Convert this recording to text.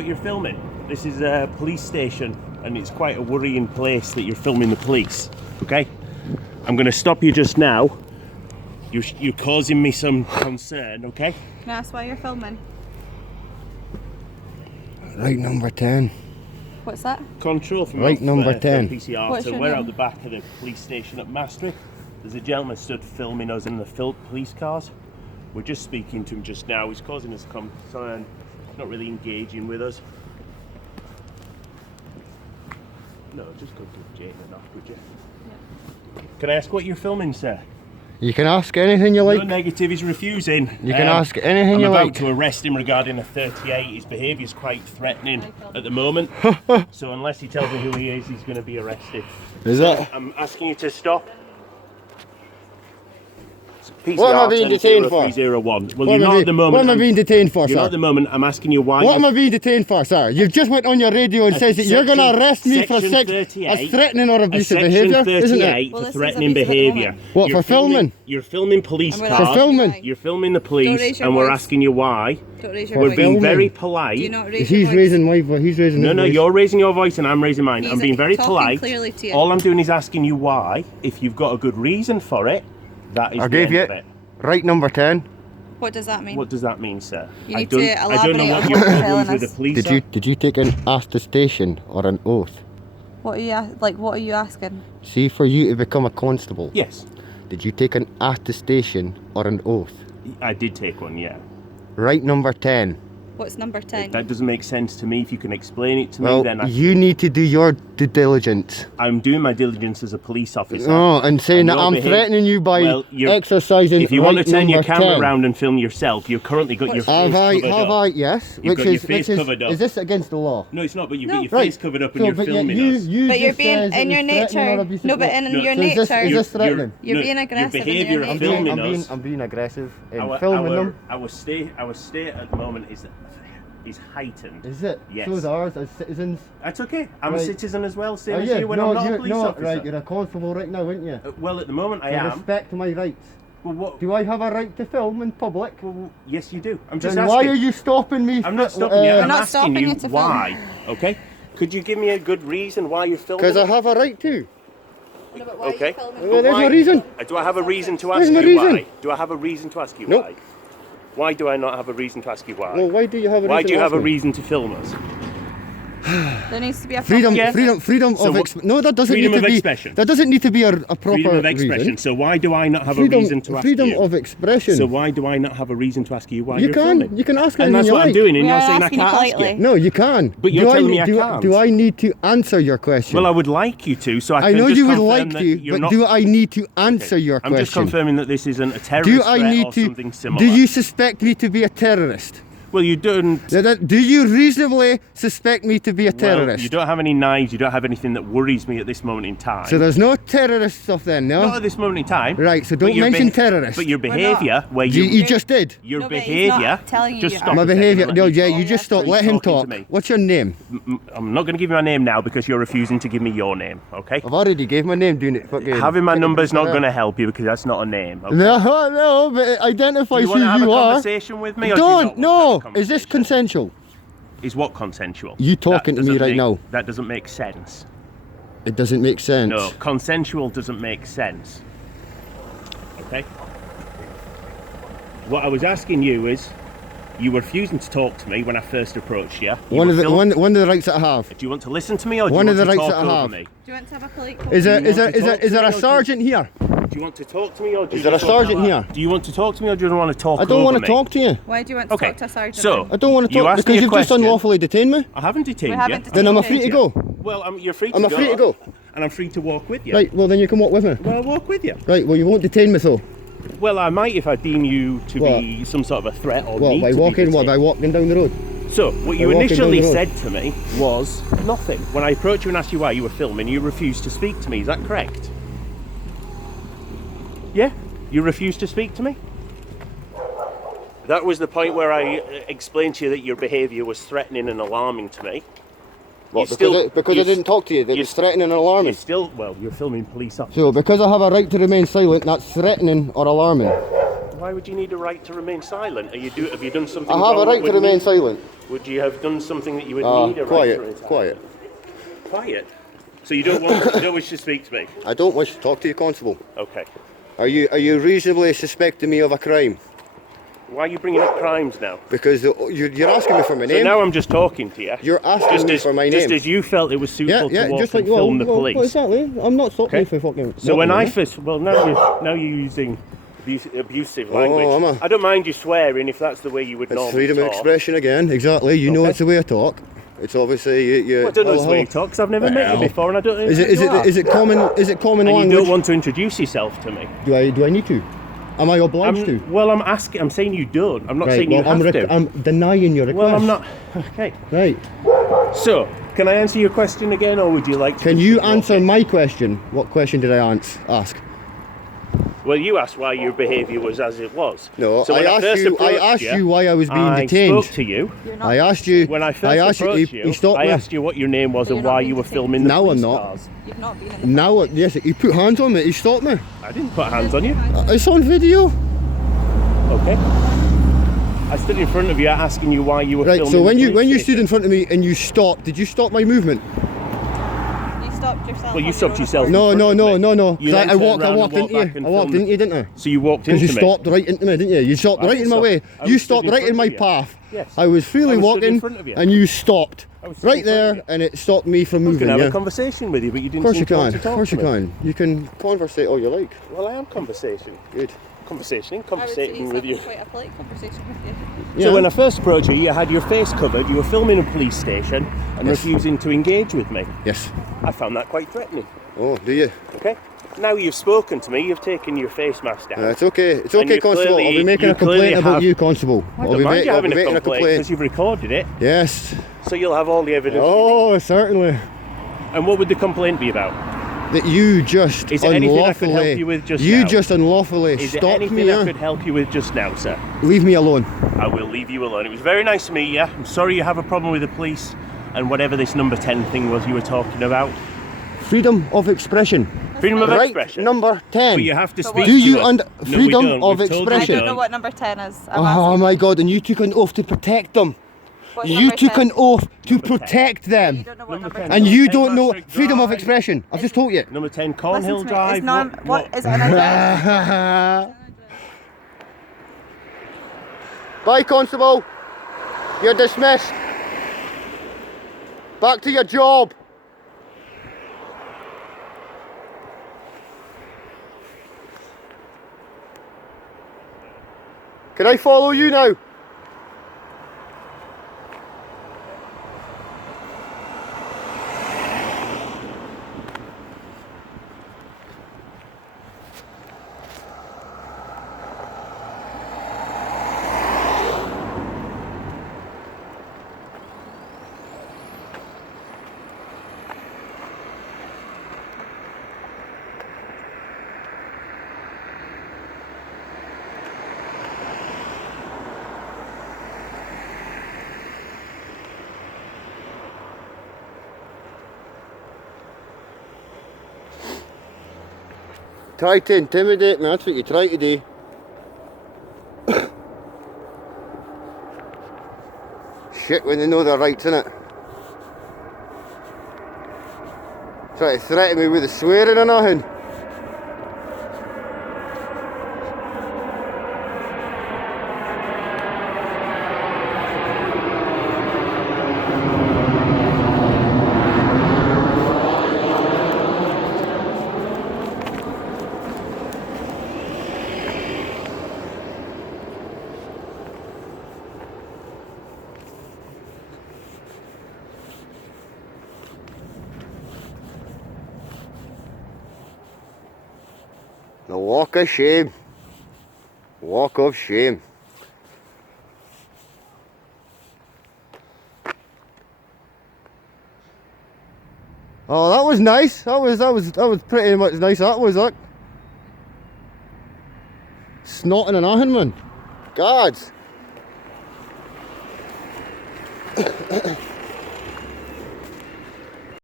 what you're filming? This is a police station, and it's quite a worrying place that you're filming the police, okay? I'm going to stop you just now. You're causing me some concern, okay? Can I ask why you're filming? Right number 10. What's that? Control from Right number 10. PCR. What's So your we're name? out the back of the police station at Maastricht. There's a gentleman stood filming us in the police cars. We're just speaking to him just now. He's causing us concern. He's not really engaging with us. No, just go to Jane and off, would you? Yeah. Can I ask what you're filming, sir? You can ask anything you like. No negative, he's refusing. You can ask anything you I'm like. about to arrest him regarding a 38. His behaviour is quite threatening at the moment. So unless he tells me who he is, he's going to be arrested. Is that? I'm asking you to stop. What am I being detained for? 0301. Well, you're not at the moment. What am I being detained for, You're not sir? at the moment. I'm asking you why. What am I being detained for, sir? You've just went on your radio and says that you're going to arrest me for as threatening or abusive behaviour, isn't it? For threatening behaviour. What, for filming? You're filming police And we're cars. For filming? You're filming the Don't police, raise your and we're voice. asking you why. Don't raise your We're voice. being filming. very Do polite. you not raise your He's voice? raising my voice. He's raising his No, voice. you're raising your voice and I'm raising mine. He's I'm being very talking polite. clearly to you. All I'm doing is asking you why. If you've got a good reason for it, that is I the gave end you of it. right number 10. What does that mean? What does that mean, sir? You I need don't, to I don't know elaborate what on your what you're problems telling with the us. police are. Did you take an attestation or an oath? What are you what are you asking? See, for you to become a constable, Yes, did you take an attestation or an oath? I did take one, yeah. Right number 10. What's number 10? That doesn't make sense to me. If you can explain it to me, Well, then you need to do your due diligence. I'm doing my diligence as a police officer. Oh, and saying that your I'm threatening you by Well, you're- exercising. If you want to right turn your number camera 10. around and film yourself, you've currently got your face Have covered I? up. Yes. You've got your face covered up. Is this against the law? No, it's not, but you've No. got your Right. face covered up and So, you're but yet filming you, us. you But you're just being says it in your was threatening or nature. abusive. No, but in No, your so is this- nature. is this threatening? You're being aggressive Your in your behaviour nature. of filming us. I'm being aggressive in Our filming them. state at the moment is heightened. Is it? Yes. So is ours as citizens. That's okay. I'm a Right. citizen as well, same Are as you? you when No, I'm not a you're police not. officer. Right, you're a constable right now, aren't you? Well, at the moment I So am. respect my rights. Well, what? Do I have a right to film in public? Well, yes, you do. I'm just Then asking. why are you stopping me? I'm not stopping you. I'm not asking stopping you you to film. why. Okay? Could you give me a good reason why you're filming? Because I have a right to. No, but why are you Okay. filming? Well, there's why- no reason. Do I have a reason to There's ask no you reason. why? Do I have a reason to ask you Nope. why? Why do I not have a reason to ask you why? Well, why do you have a Why reason do you to have ask a me? reason to film us? There needs to be a Freedom, Yeah. freedom So of what- no, that doesn't freedom need to of be. expression. That doesn't need to be a proper Freedom of expression. reason. So why do I not have a reason to ask freedom you? of expression. So why do I not have a reason to ask you why you you're can, filming? you can ask And anything that's you what I'm like. doing, and We you're are saying I asking you can't ask politely. you. No, you can. But you're do telling I, me I do, can't. Do I need to answer your question? Well, I would like you to, so I I can know just you would confirm like that to, you're but not. do I need to answer Okay. your I'm just question? confirming that this isn't a terrorist Do I threat need or to? something similar. Do you suspect me to be a terrorist? Well, you don't. Do you reasonably suspect me to be a Well, terrorist? you don't have any knives. You don't have anything that worries me at this moment in time. So there's no terrorist stuff then, no? Not at this moment in time. Right, so But don't your mention terrorist. But your We're not. behaviour, where You just did. your No, but he's behaviour. not telling you Just you're stop. My a second behaviour. and No, let me yeah, talk. you just stop. He's Let him talking talk. to me. What's your name? I'm not going to give you my name now because you're refusing to give me your name. Okay. I've already gave my name doing it. Fucking Having my number's not going to help you because that's not a name. Okay? No, but it Do identifies you who want to have a you are. conversation with me? Or do you not Don't. want to No. have a Is this conversation? consensual? Is what consensual? You talking That to me doesn't right make- now. That doesn't make sense. It doesn't make sense. No, consensual doesn't make sense. Okay? What I was asking you is, you were refusing to talk to me when I first approached you. You One were of the film- one of the rights that I have. Do you want to listen to me or do One you of want the to rights talk that I over have. me? Do you want to have a polite Is there you is there want to is there talk is to there me a or do you- sergeant here? Do you want to talk to me or do Is you there a just want to- sergeant here? Do you want to talk to me or do you want to talk I don't want want to talk to you. Why do you want to Okay, talk to a sergeant? so- I don't want to You talk asked me because a you've just question. unlawfully detained me. I haven't detained We you. haven't Then I'm detained free to you. go. Well, you're free to I'm go. free to go. And I'm free to walk with you. Right. Well, then you can walk with me. Well, I'll walk with you. Right. Well, you won't detain me though. Well, I might if I deem you to What? be some sort of a threat or What? need By to walking? be What? By detained. walking down the road? So, what you By walking initially down the road. said to me was nothing. When I approached you and asked you why you were filming, you refused to speak to me. Is that correct? Yeah? You refused to speak to me? That was the point where I explained to you that your behaviour was threatening and alarming to me. What? You Because I didn't talk to you. That you- was threatening and alarming. You're filming police officers. So because I have a right to remain silent, that's threatening or alarming. Why would you need a right to remain silent? Have you done something I have wrong a that right to would remain need- silent. Would you have done something that you would need a right to Quiet, remain silent? quiet. Quiet? So you don't wish to speak to me? I don't wish to talk to you, Constable. Okay. Are you reasonably suspecting me of a crime? Why are you bringing up crimes now? Because you're asking me for my So name. now I'm just talking to you. You're asking me for my Just name. as you felt it was suitable to walk and film the police. exactly. I'm not stopping Okay. you for fucking. So when I walking, first, well, now you're using abusive language. am I? I don't mind you swearing if that's the way you would It's normally freedom of talk. expression again. Exactly. You know Okay. it's the way I talk. It's obviously you. Well, I don't know the way you talk because I've never met you Well. before, and I don't know. Is who you are. it common And language? you don't want to introduce yourself to me. Do I need to? Am I obliged to? Well, I'm asking. I'm saying you don't. I'm not saying you have to. I'm denying your request. Well, I'm not. Okay. Right. So, can I answer your question again, or would you like to? Can just you keep answer walking? my question? What question did I ask? Well, you asked why your behaviour was as it was. No, So when I first asked approached you why I was being I detained. spoke to you. You're not I asked you. When I first I asked approached you. He stopped I me. asked you what your name was But and you're not why being you were detained. filming the Now I'm police not. cars. You've not been in the Now, yes, he put hands on me. He stopped me. I didn't put hands on you. It's on video. Okay. I stood in front of you asking you why you were Right. filming. So the when you police stood in station. front of me and you stopped, did you stop my movement? You stopped yourself. Well, you on stopped your yourself. own No, in no, front no, of me. no, no. You 'Cause then I turned walked round and into walked you. back and I walked filmed into you, didn't I? So you walked Because into you me. stopped right into me, didn't you? You stopped I right didn't in my stop. way. I was You stood stopped in right front in my of you. path. Yes. I was freely I was stood in walking, front of you. and you stopped I was stood in right front of there, you. and it stopped me from I was moving. going to have Yeah. a conversation with you, but you Of didn't course seem you to want can. to Of talk course to you me. can. You can conversate all you like. Well, I am conversating. Good. Conversating I would say with it's you. quite a polite conversation with you. Yeah. So when I first approached you, you had your face covered, you were filming a police station and Yes. refusing to engage with me. Yes. I found that quite threatening. Oh, do you? Okay? Now you've spoken to me, you've taken your face mask down. It's okay. It's And okay, you Constable. clearly- I'll be making you a complaint clearly about have- you, Constable. I don't mind you I'll having be a making complaint because you've recorded it, Yes. so you'll have all the evidence. Oh, certainly. And what would the complaint be about? That you just Is there anything I unlawfully. could help you with just you now? just unlawfully Is there stopped anything me. I could help you with just now, sir? Leave me alone. I will leave you alone. It was very nice to meet you. I'm sorry you have a problem with the police and whatever this number 10 thing was you were talking about. Freedom of expression. Freedom of Right, expression. number 10. But you have to But speak what- Do you to us. under- No, we freedom don't. of We've told you we I expression. don't know don't. what number 10 is. I'm Oh asking. my God! And you took an oath to protect them. What's You number took 10? an oath to Number 10. protect You them. don't know what Number number 10. 10 And is. you Ten don't know Maastricht freedom of Drive. expression. I've just told you. Number 10, Listen Cornhill to me, Drive. Is, what is it an address? Bye, Constable. You're dismissed. Back to your job. Can I follow you now? Try to intimidate me, that's what you try to do. Shit when they know their rights, innit? Try to threaten me with a swearing or nothing. The walk of shame. Walk of shame. Oh, that was nice. That was pretty much nice. That was like snotting and ahing, man. Gods.